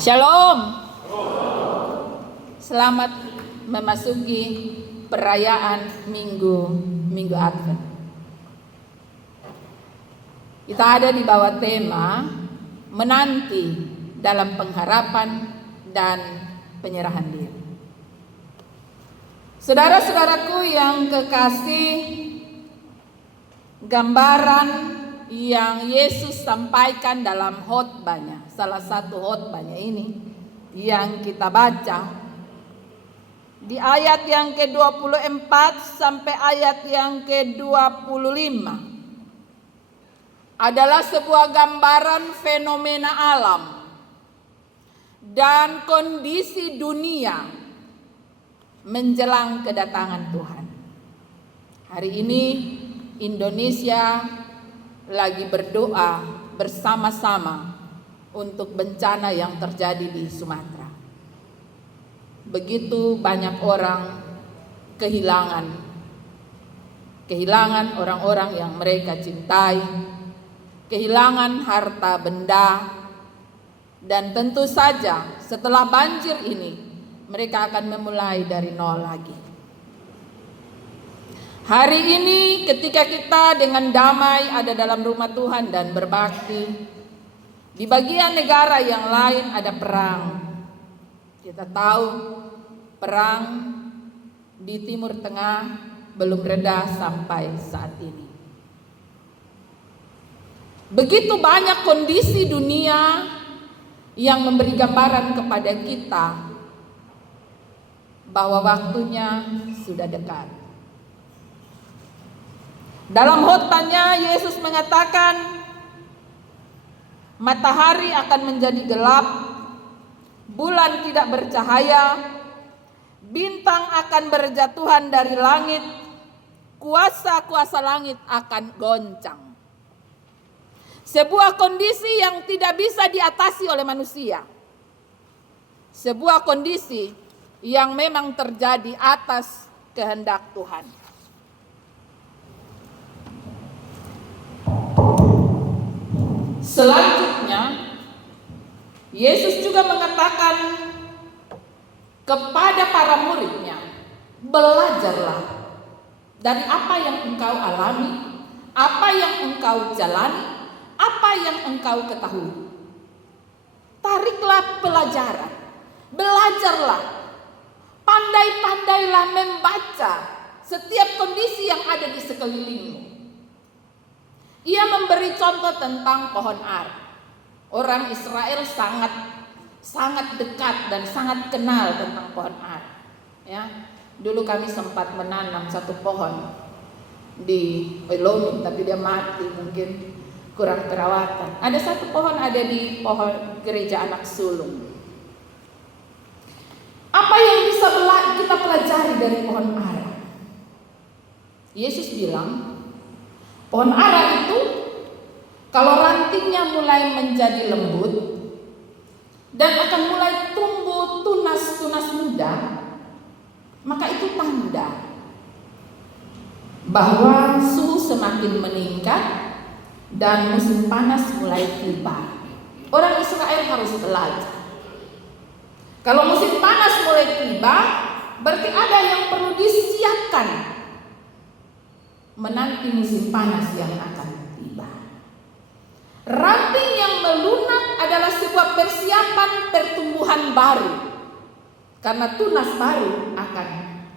Shalom. Selamat memasuki perayaan Minggu Advent. Kita ada di bawah tema menanti dalam pengharapan dan penyerahan diri. Saudara-saudaraku yang kekasih, gambaran yang Yesus sampaikan dalam khotbahnya, salah satu khotbahnya ini yang kita baca di ayat yang ke-24 sampai ayat yang ke-25 adalah sebuah gambaran fenomena alam dan kondisi dunia menjelang kedatangan Tuhan. Hari ini Indonesia lagi berdoa bersama-sama untuk bencana yang terjadi di Sumatera. Begitu banyak orang kehilangan orang-orang yang mereka cintai, kehilangan harta benda, dan tentu saja setelah banjir ini mereka akan memulai dari nol lagi. Hari ini ketika kita dengan damai ada dalam rumah Tuhan dan berbakti, di bagian negara yang lain ada perang. Kita tahu perang di Timur Tengah belum reda sampai saat ini. Begitu banyak kondisi dunia yang memberi gambaran kepada kita bahwa waktunya sudah dekat. Dalam khotbahnya Yesus mengatakan matahari akan menjadi gelap, bulan tidak bercahaya, bintang akan berjatuhan dari langit, kuasa-kuasa langit akan goncang. Sebuah kondisi yang tidak bisa diatasi oleh manusia. Sebuah kondisi yang memang terjadi atas kehendak Tuhan. Selanjutnya, Yesus juga mengatakan kepada para muridnya, belajarlah dari apa yang engkau alami, apa yang engkau jalani, apa yang engkau ketahui. Tariklah pelajaran, belajarlah, pandai-pandailah membaca setiap kondisi yang ada di sekelilingmu. Ia memberi contoh tentang pohon ara. Orang Israel sangat dekat dan sangat kenal tentang pohon ara. Ya, dulu kami sempat menanam satu pohon di Eloni, tapi dia mati, mungkin kurang perawatan. Ada satu pohon ada di pohon gereja anak sulung. Apa yang bisa kita pelajari dari pohon ara? Yesus bilang, pohon ara itu kalau rantingnya mulai menjadi lembut dan akan mulai tumbuh tunas-tunas muda, maka itu tanda bahwa suhu semakin meningkat dan musim panas mulai tiba. Orang Israel harus belajar. Kalau musim panas mulai tiba, berarti ada yang perlu disiapkan menanti musim panas yang akan tiba. Ranting yang melunak adalah sebuah persiapan pertumbuhan baru, karena tunas baru akan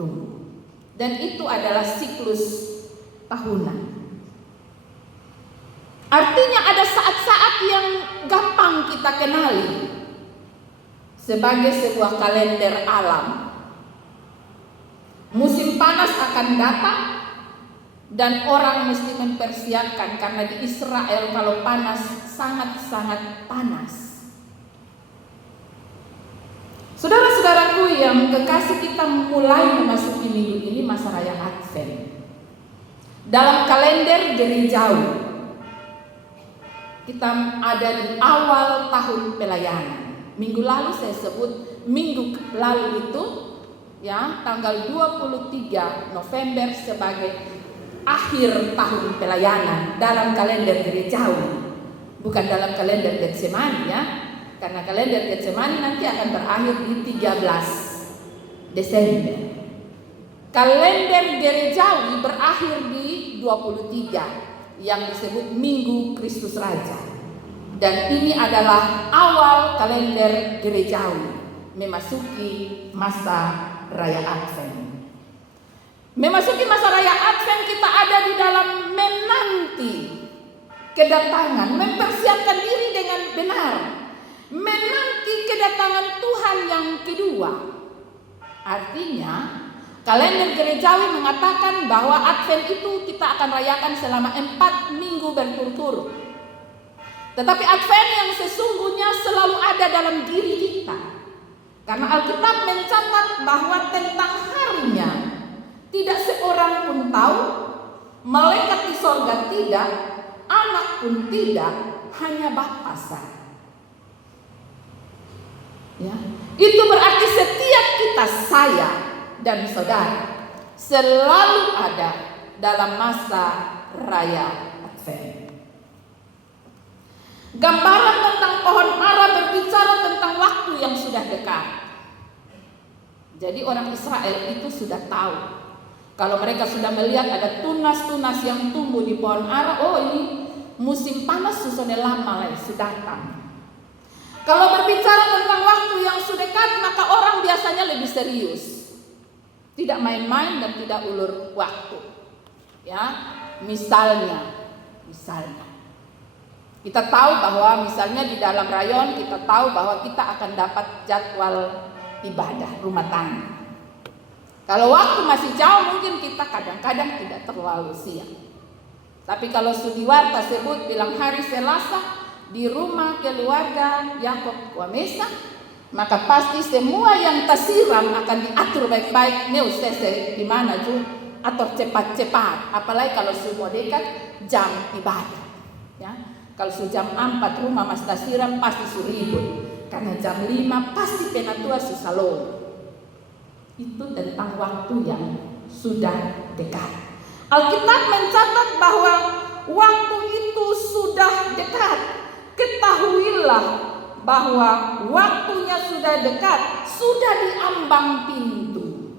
tumbuh. Dan itu adalah siklus tahunan. Artinya ada saat-saat yang gampang kita kenali sebagai sebuah kalender alam. Musim panas akan datang dan orang mesti mempersiapkan, karena di Israel kalau panas sangat-sangat panas. Saudara-saudaraku yang kekasih, kita mulai memasuki minggu ini masa raya Advent. Dalam kalender gerejawi kita ada di awal tahun pelayanan. Minggu lalu saya sebut minggu lalu itu ya tanggal 23 November sebagai akhir tahun pelayanan dalam kalender gerejawi, bukan dalam kalender Getsemani ya. Karena kalender Getsemani nanti akan berakhir di 13 Desember. Kalender gerejawi berakhir di 23 yang disebut Minggu Kristus Raja. Dan ini adalah awal kalender gerejawi memasuki masa Raya Advent. Memasuki masa Raya Advent kita ada di dalam menanti kedatangan, mempersiapkan diri dengan benar, menanti kedatangan Tuhan yang kedua. Artinya kalender gerejawi mengatakan bahwa Advent itu kita akan rayakan selama 4 minggu berturut-turut. Tetapi Advent yang sesungguhnya selalu ada dalam diri kita. Karena Alkitab mencatat bahwa tentang harinya tidak seorang pun tahu, malaikat di sorga tidak, anak pun tidak, hanya Bapa saja. Ya, itu berarti setiap kita, saya dan saudara, selalu ada dalam masa Raya Advent. Gambaran tentang pohon ara berbicara tentang waktu yang sudah dekat. Jadi orang Israel itu sudah tahu. Kalau mereka sudah melihat ada tunas-tunas yang tumbuh di pohon ara, oh ini musim panas susone lama sudah datang. Kalau berbicara tentang waktu yang sudah dekat, maka orang biasanya lebih serius. Tidak main-main dan tidak ulur waktu. Ya, misalnya kita tahu bahwa misalnya di dalam rayon kita tahu bahwa kita akan dapat jadwal ibadah rumah tangga. Kalau waktu masih jauh mungkin kita kadang-kadang tidak terlalu siap. Tapi kalau Sudiwarta sebut bilang hari Selasa di rumah keluarga Yakob Wamesa, maka pasti semua yang tersiram akan diatur baik-baik, neusese di mana tuh atau cepat-cepat. Apalagi kalau sudah dekat jam ibadah. Ya. Kalau sudah jam 4 rumah mas tasiram pasti suribut. Karena jam 5 pasti penatua susalong. Itu tentang waktu yang sudah dekat. Alkitab mencatat bahwa waktu itu sudah dekat. Ketahuilah bahwa waktunya sudah dekat, sudah di ambang pintu.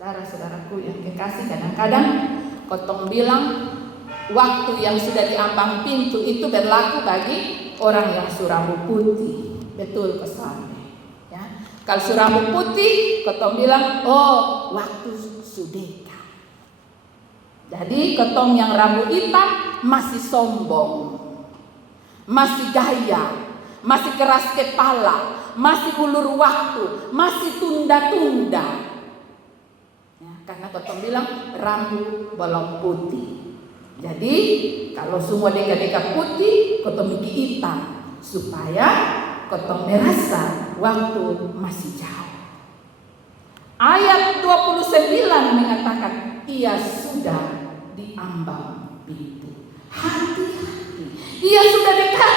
Saudara-saudaraku yang kekasih, kadang-kadang kotong bilang waktu yang sudah di ambang pintu itu berlaku bagi orang yang suramu putih. Betul kesannya. Ya. Kalau suramu putih, kotong bilang, oh waktu sudah. Jadi kotong yang rambut hitam masih sombong, masih gaya, masih keras kepala, masih ulur waktu, masih tunda-tunda. Ya, karena kotong bilang rambut belum putih. Jadi kalau semua deka-deka putih, kotong bikin hitam supaya kotong merasa waktu masih jauh. Ayat 29 mengatakan ia sudah di ambang pintu. Hati-hati, ia sudah dekat.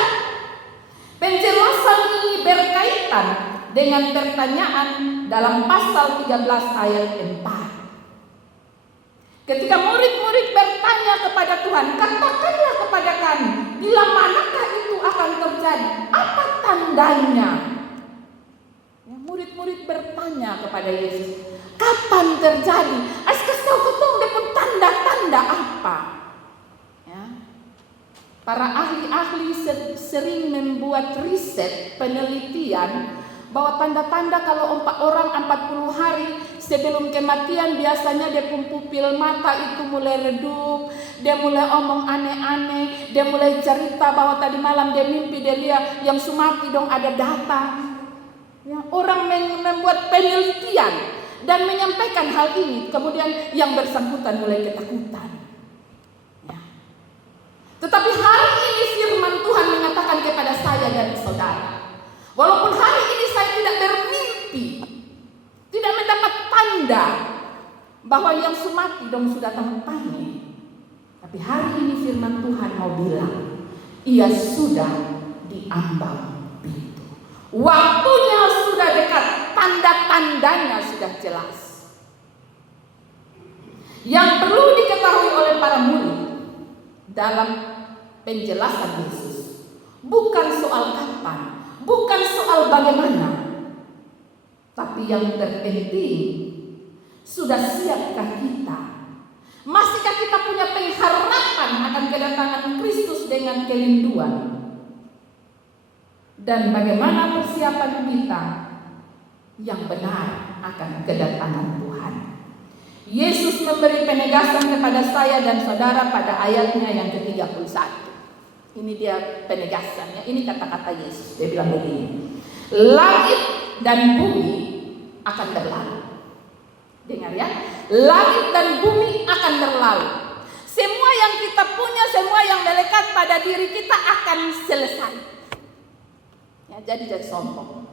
Penjelasan ini berkaitan dengan pertanyaan dalam pasal 13 ayat 4. Ketika murid-murid bertanya kepada Tuhan, katakanlah kepada kami, bila manakah itu akan terjadi? Apa tandanya? Ya, murid-murid bertanya kepada Yesus, kapan terjadi? Askas tahu ketong depun tanda-tanda apa? Ya. Para ahli-ahli sering membuat riset, penelitian bahwa tanda-tanda kalau orang 40 hari sebelum kematian biasanya dia pupil mata itu mulai redup, dia mulai omong aneh-aneh, dia mulai cerita bahwa tadi malam dia mimpi dia lihat yang sumati dong ada datang. Ya, orang membuat penelitian dan menyampaikan hal ini, kemudian yang bersangkutan mulai ketakutan. Ya. Tetapi hari ini firman Tuhan mengatakan kepada saya dan saudara, walaupun hari ini saya tidak bermimpi, tidak mendapat tanda bahwa yang sumati dong sudah tangani, tapi hari ini firman Tuhan mau bilang, ia sudah di ambang pintu. Waktunya sudah dekat, tanda-tandanya sudah jelas. Yang perlu diketahui oleh para murid dalam penjelasan Yesus bukan soal kapan, soal bagaimana, tapi yang terpenting, sudah siapkah kita? Masihkah kita punya pengharapan akan kedatangan Kristus dengan kerinduan? Dan bagaimana persiapan kita yang benar akan kedatangan Tuhan? Yesus memberi penegasan kepada saya dan saudara pada ayatnya yang ke-31. Ini dia penegasannya, ini kata-kata Yesus. Dia bilang begini, langit dan bumi akan berlalu. Dengar ya, langit dan bumi akan berlalu. Semua yang kita punya, semua yang melekat pada diri kita akan selesai. Ya, jadi sombong.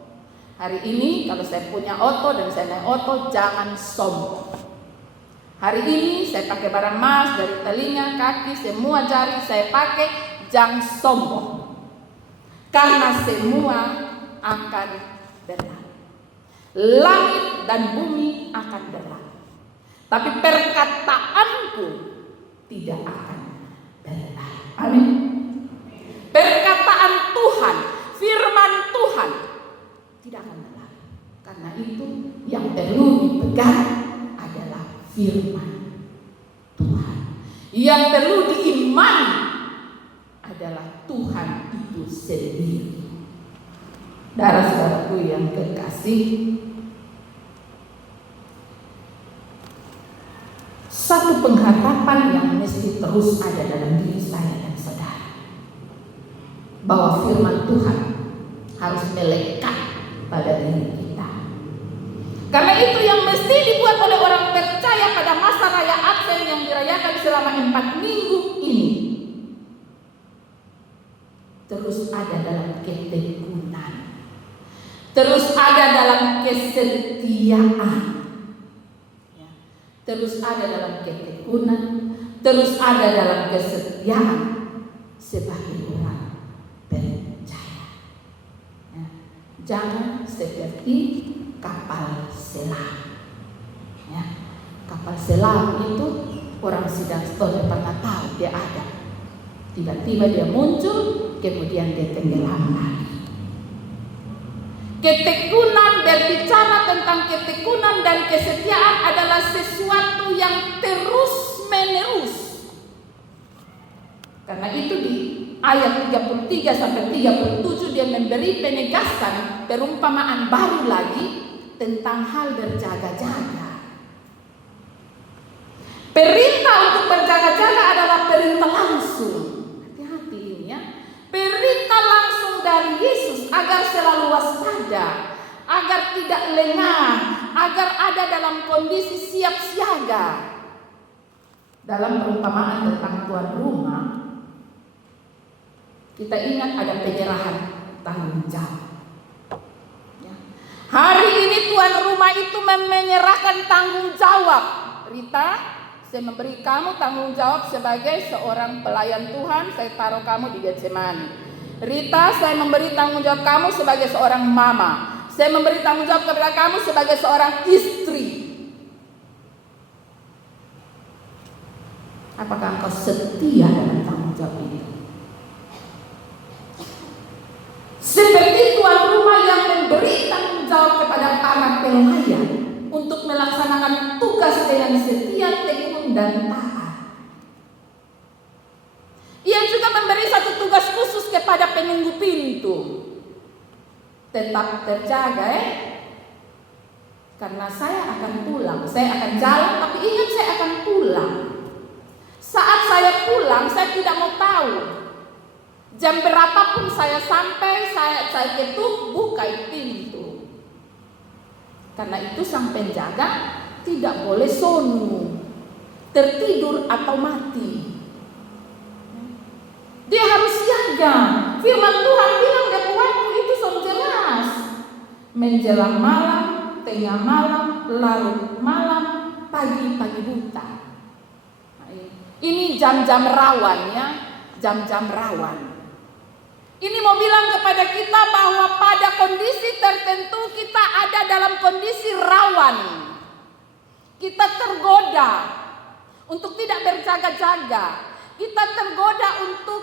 Hari ini kalau saya punya oto dan saya naik oto, jangan sombong. Hari ini saya pakai barang emas dari telinga, kaki, semua jari saya pakai, jangan sombong. Karena semua akan berlalu. Langit dan bumi akan berlalu. Tapi perkataanku tidak akan berlalu. Amin. Perkataan Tuhan, firman Tuhan tidak akan berlalu. Karena itu yang perlu dipegang adalah firman Tuhan. Yang perlu diimani adalah Tuhan itu sendiri. Saudara-saudaraku yang kekasih, satu pengharapan yang mesti terus ada dalam diri saya dan saudara, bahwa firman Tuhan harus melekat pada diri kita. Karena itu yang mesti dibuat oleh orang percaya pada masa raya Advent yang dirayakan selama 4 minggu ini, terus ada dalam ketekunan, terus ada dalam kesetiaan, ya. Terus ada dalam ketekunan, terus ada dalam kesetiaan sebagai orang percaya, ya. Jangan seperti kapal selam, ya. Kapal selam itu orang sidang stone pernah tahu dia ada, tiba-tiba dia muncul, kemudian dia tenggelam lagi. Ketekunan, berbicara tentang ketekunan dan kesetiaan adalah sesuatu yang terus menerus. Karena itu di ayat 33 sampai 37 dia memberi penegasan, perumpamaan baru lagi tentang hal berjaga-jaga. Perintah untuk berjaga-jaga adalah perintah langsung. Hati-hati ini ya. Perintah langsung dari Yesus agar selalu waspada, agar tidak lengah, agar ada dalam kondisi siap siaga. Dalam perumpamaan tentang tuan rumah, kita ingat ada penyerahan tanggung jawab. Ya. Hari ini tuan rumah itu menyerahkan tanggung jawab. Rita, saya memberi kamu tanggung jawab sebagai seorang pelayan Tuhan. Saya taruh kamu di Getsemani. Rita, saya memberi tanggung jawab kamu sebagai seorang mama. Saya memberi tanggung jawab kepada kamu sebagai seorang istri. Apakah engkau setia dalam tanggung jawab itu? Seperti tuan rumah yang memberi tanggung jawab kepada para pelayan untuk melaksanakan tugas dengan setia, tekun, dan taat. Ia juga memberi satu tugas khusus kepada penunggu pintu. Tetap terjaga karena saya akan pulang. Saya akan jalan, tapi ingat saya akan pulang. Saat saya pulang, saya tidak mau tahu jam berapapun saya sampai, saya ketuk, buka pintu. Karena itu sang penjaga tidak boleh sonu, tertidur atau mati. Dia harus siaga. Firman Tuhan bilang di waktu itu sudah jelas. Menjelang malam, tengah malam, larut malam, pagi buta. Ini jam-jam rawan ya, jam-jam rawan. Ini mau bilang kepada kita bahwa pada kondisi tertentu kita ada dalam kondisi rawan. Kita tergoda untuk tidak berjaga-jaga. Kita tergoda untuk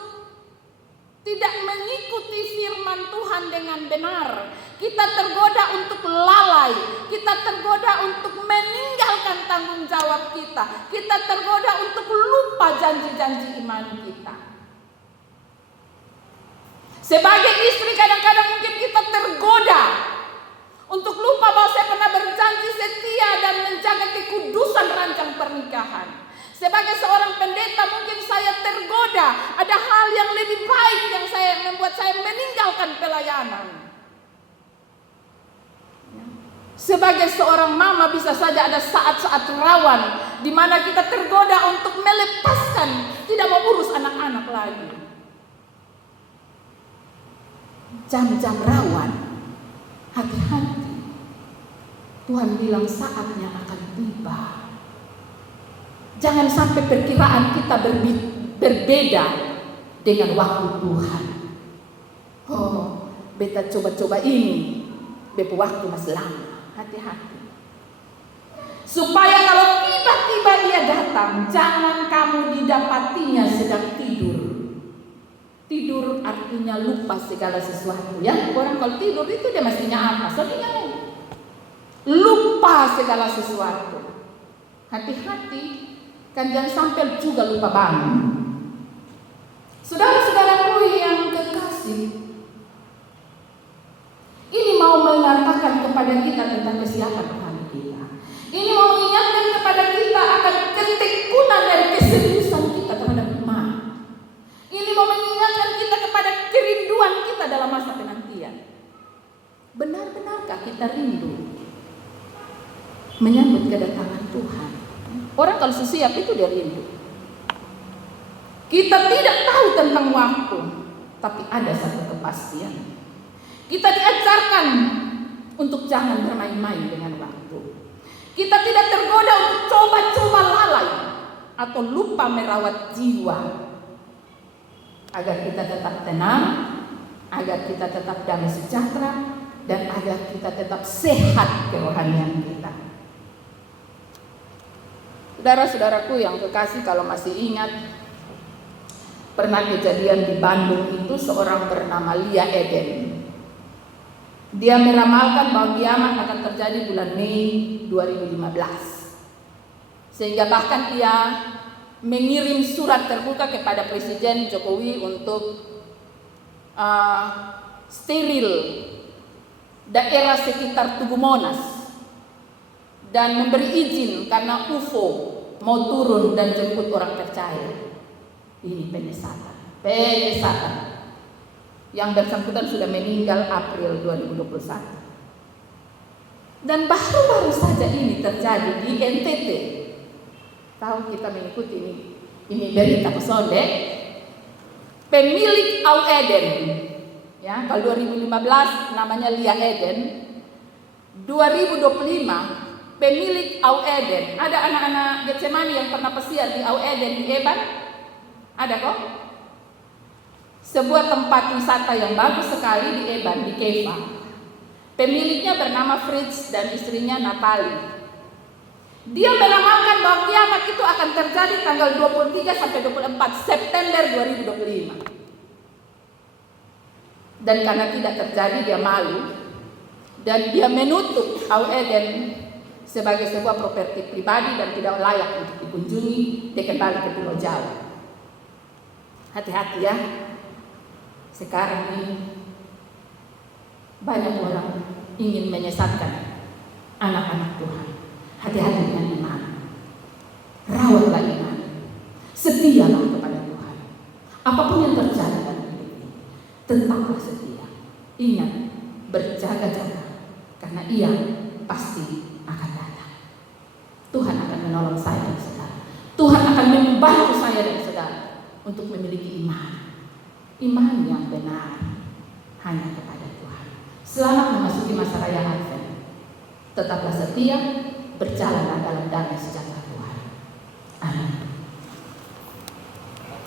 tidak mengikuti firman Tuhan dengan benar. Kita tergoda untuk lalai, kita tergoda untuk meninggalkan tanggung jawab kita. Kita tergoda untuk lupa janji-janji iman kita. Sebagai istri kadang-kadang mungkin kita tergoda untuk lupa bahwa saya pernah berjanji setia dan menjaga kekudusan rancang pernikahan. Sebagai seorang pendeta mungkin saya tergoda, ada hal yang lebih baik yang membuat saya meninggalkan pelayanan. Sebagai seorang mama bisa saja ada saat-saat rawan di mana kita tergoda untuk melepaskan, tidak mau urus anak-anak lagi. Jam-jam rawan, hati-hati. Tuhan bilang saatnya akan tiba. Jangan sampai perkiraan kita berbeda dengan waktu Tuhan. Oh, beta coba-coba ini, beta waktu masih lama. Hati-hati. Supaya kalau tiba-tiba dia datang, jangan kamu didapatinya sedang tidur. Tidur artinya lupa segala sesuatu. Ya, orang kalau tidur itu dia mestinya apa? Soalnya lupa segala sesuatu. Hati-hati. Kan jangan sampai juga lupa bangun. Saudara-saudaraku yang kekasih, ini mau mengatakan kepada kita tentang kesiapan Tuhan kita. Ini mau mengingatkan kepada kita akan ketekunan dan keseriusan kita terhadap iman. Ini mau mengingatkan kita kepada kerinduan kita dalam masa penantian. Benar-benarkah kita rindu menyambut kedatangan Tuhan? Orang kalau siap itu dia rindu. Kita tidak tahu tentang waktu, tapi ada satu kepastian. Kita diajarkan untuk jangan bermain-main dengan waktu. Kita tidak tergoda untuk coba-coba lalai atau lupa merawat jiwa, agar kita tetap tenang, agar kita tetap damai sejahtera, dan agar kita tetap sehat kerohanian kita. Saudara-saudaraku yang kekasih, kalau masih ingat, pernah kejadian di Bandung itu seorang bernama Lia Eden. Dia meramalkan bahwa kiamat akan terjadi bulan Mei 2015. Sehingga bahkan ia mengirim surat terbuka kepada Presiden Jokowi untuk steril daerah sekitar Tugu Monas dan memberi izin karena UFO mau turun dan jemput orang percaya. Ini penyesatan. Yang bersangkutan sudah meninggal April 2021. Dan baru-baru saja ini terjadi di NTT. Tahu kita mengikuti ini berita pesonde. Pemilik Au Eden, ya, kalau 2015 namanya Lia Eden, 2025 pemilik Au Eden. Ada anak-anak Getsemani yang pernah pesiar di Au Eden di Eban? Ada kok? Sebuah tempat wisata yang bagus sekali di Eban, di Keva. Pemiliknya bernama Fritz dan istrinya Natalie. Dia meramalkan bahwa kiamat itu akan terjadi tanggal 23 sampai 24 September 2025. Dan karena tidak terjadi dia malu dan dia menutup Au Eden sebagai sebuah properti pribadi dan tidak layak untuk dikunjungi. Dia kembali ke Pulau Jawa. Hati-hati ya. Sekarang ini banyak orang ingin menyesatkan anak-anak Tuhan. Hati-hati dengan iman. Rawatlah iman. Setialah kepada Tuhan. Apapun yang terjadi dalam hidup ini, tetaplah setia. Ingat, berjaga-jaga, karena Ia pasti akan datang. Tuhan akan menolong saya dan saudara. Tuhan akan membantu saya dan saudara untuk memiliki iman yang benar hanya kepada Tuhan. Selamat memasuki masa raya Advent. Tetaplah setia, berjalanlah dalam damai sejahtera Tuhan. Amin.